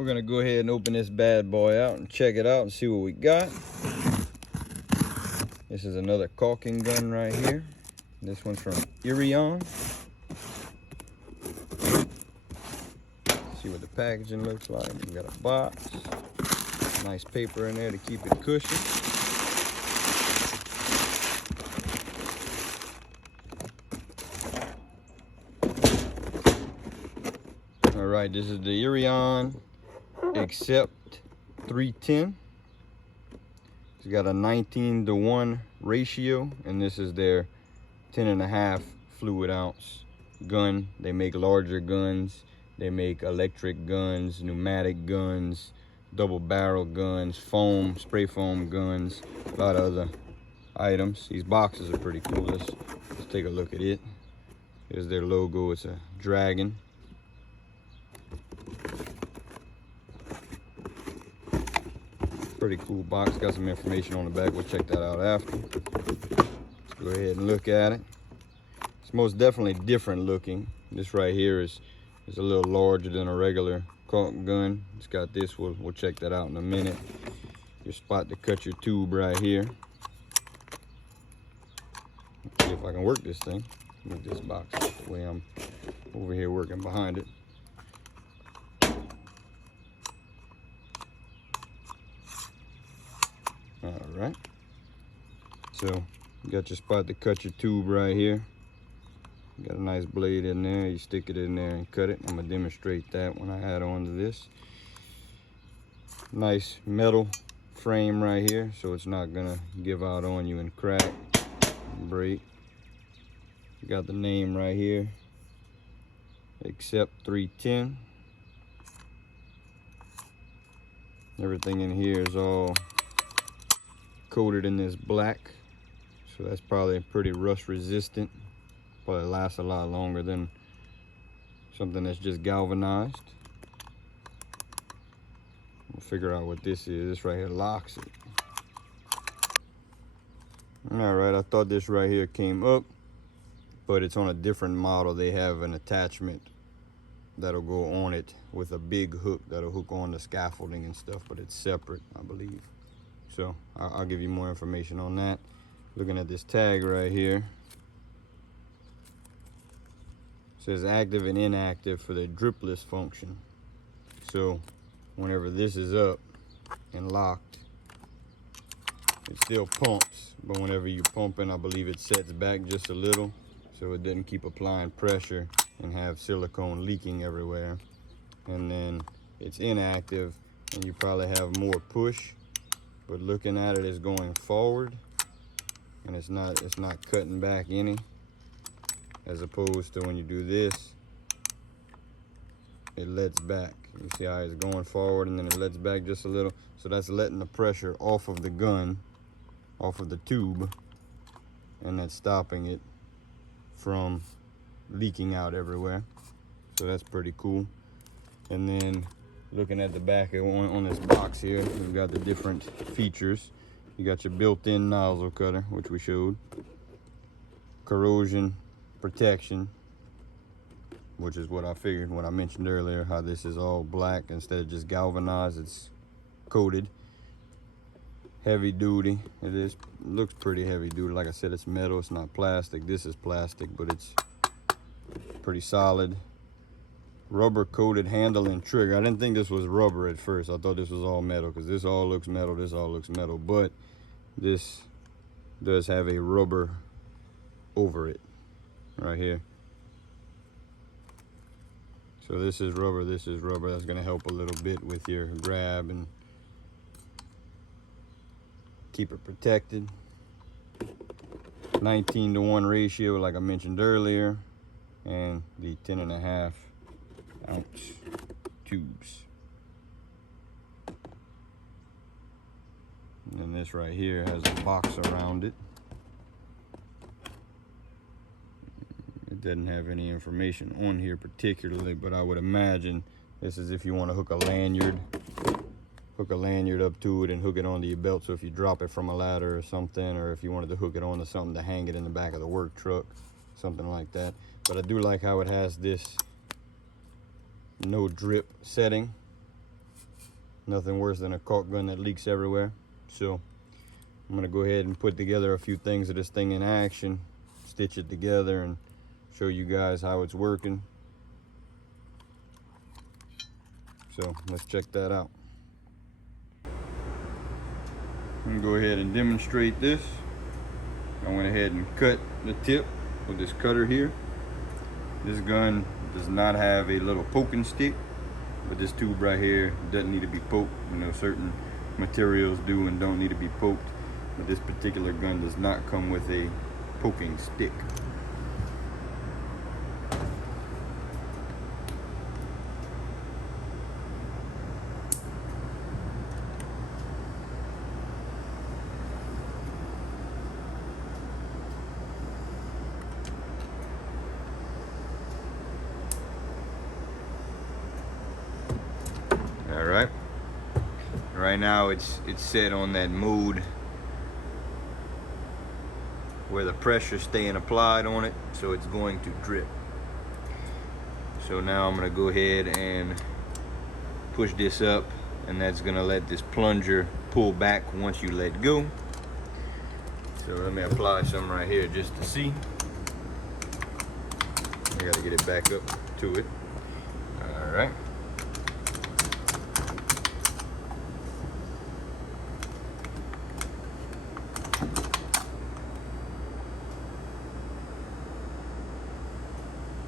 We're gonna go ahead and open this bad boy out and check it out and see what we got. This is another caulking gun right here. This one's from Irion. See what the packaging looks like. We got a box, nice paper in there to keep it cushioned. All right, this is the Irion except-310. It's got a 19:1 ratio, and this is their 10.5 fluid ounce gun. They make larger guns. They make electric guns, pneumatic guns, double barrel guns, foam, spray foam guns, a lot of other items. These boxes are pretty cool. Let's take a look at it. Here's their logo. It's a dragon. Pretty cool box. Got some information on the back. We'll check that out after. Let's go ahead and look at it. It's most definitely different looking. This right here is a little larger than a regular caulk gun. It's got this. We'll check that out in a minute. Your spot to cut your tube right here. Let's see if I can work this thing. Move this box out the way. I'm over here working behind it. All right, so you got your spot to cut your tube right here. You got a nice blade in there. You stick it in there and cut it. I'm gonna demonstrate that when I add on to this. Nice metal frame right here, so it's not gonna give out on you and crack and break. You got the name right here, except-310. Everything in here is all coated in this black, so that's probably pretty rust resistant. Probably lasts a lot longer than something that's just galvanized. We'll figure out what this is. This right here locks it. All right, I thought this right here came up, but it's on a different model. They have an attachment that'll go on it with a big hook that'll hook on the scaffolding and stuff, but it's separate, I believe. So I'll give you more information on that. Looking at this tag right here, it says active and inactive for the dripless function. So whenever this is up and locked, it still pumps, but whenever you're pumping, I believe it sets back just a little so it doesn't keep applying pressure and have silicone leaking everywhere. And then it's inactive and you probably have more push. But looking at it, it's going forward, and it's not cutting back any, as opposed to when you do this, it lets back. You see how it's going forward and then it lets back just a little. So that's letting the pressure off of the gun, off of the tube, and that's stopping it from leaking out everywhere. So that's pretty cool. And then looking at the back on this box here, you've got the different features. You got your built-in nozzle cutter, which we showed. Corrosion protection, which is what I figured when I mentioned earlier, how this is all black instead of just galvanized, it's coated. Heavy duty, it looks pretty heavy duty. Like I said, it's metal, it's not plastic. This is plastic, but it's pretty solid. Rubber coated handle and trigger. I didn't think this was rubber at first. I thought this was all metal, because this all looks metal, this all looks metal, but this does have a rubber over it right here. So this is rubber, this is rubber. That's gonna help a little bit with your grab and keep it protected. 19:1 ratio, like I mentioned earlier, and the 10.5 ounce tubes. And then this right here has a box around it. It doesn't have any information on here particularly, but I would imagine this is if you want to hook a lanyard up to it and hook it onto your belt, so if you drop it from a ladder or something, or if you wanted to hook it onto something to hang it in the back of the work truck, something like that. But I do like how it has this no drip setting. Nothing worse than a caulk gun that leaks everywhere. So I'm gonna go ahead and put together a few things of this thing in action, stitch it together, and show you guys how it's working. So let's check that out. I'm gonna go ahead and demonstrate this. I went ahead and cut the tip with this cutter here. This gun does not have a little poking stick, but this tube right here doesn't need to be poked. You know, certain materials do and don't need to be poked, but this particular gun does not come with a poking stick. All right. Right now it's set on that mode where the pressure's staying applied on it, so it's going to drip. So now I'm gonna go ahead and push this up, and that's gonna let this plunger pull back once you let go. So let me apply some right here just to see. I gotta get it back up to it. All right.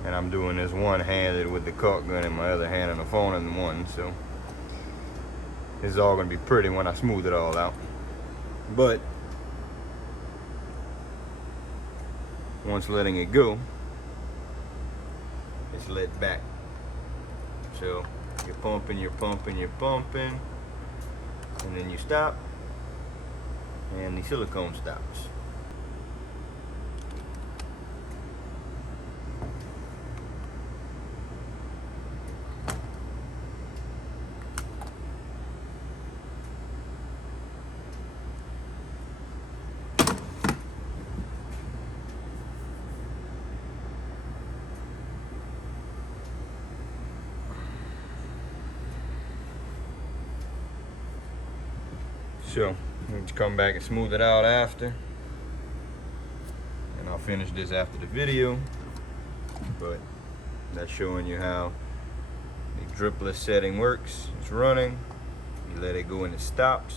And I'm doing this one-handed with the caulk gun in my other hand and the phone in one, so this is all gonna be pretty when I smooth it all out. But once letting it go, it's let back. So you're pumping, you're pumping, you're pumping, and then you stop, and the silicone stops. So let's come back and smooth it out after, and I'll finish this after the video, but that's showing you how the dripless setting works. It's running, you let it go and it stops,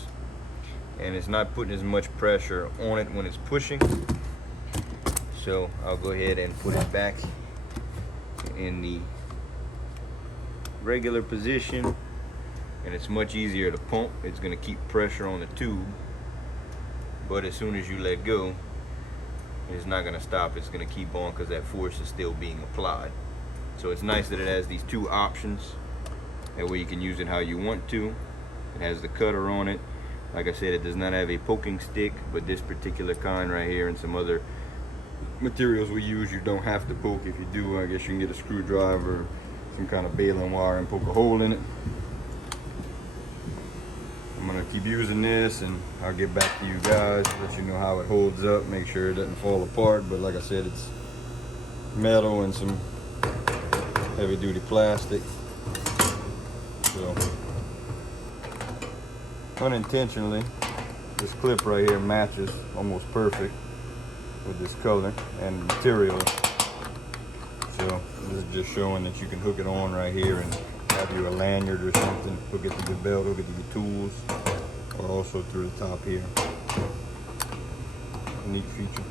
and it's not putting as much pressure on it when it's pushing. So I'll go ahead and put it back in the regular position, and it's much easier to pump. It's going to keep pressure on the tube, but as soon as you let go, it's not going to stop. It's going to keep on because that force is still being applied. So it's nice that it has these two options. That way you can use it how you want to. It has the cutter on it. Like I said, it does not have a poking stick, but this particular kind right here and some other materials we use, you don't have to poke. If you do, I guess you can get a screwdriver, some kind of baling wire, and poke a hole in it. I'm gonna keep using this, and I'll get back to you guys, let you know how it holds up, make sure it doesn't fall apart. But like I said, it's metal and some heavy duty plastic, so unintentionally this clip right here matches almost perfect with this color and material. So this is just showing that you can hook it on right here and have you a lanyard or something, hook it to your belt, hook it to your tools, or also through the top here. A neat feature.